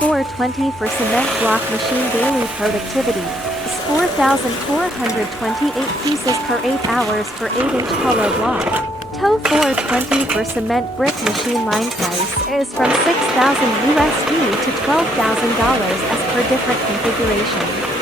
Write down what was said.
QT4-24 for cement block machine daily productivity is 4,428 pieces per 8 hours for 8-inch hollow block. QT4-20 for cement brick machine line price is from $6,000 USD to $12,000 as per different configuration.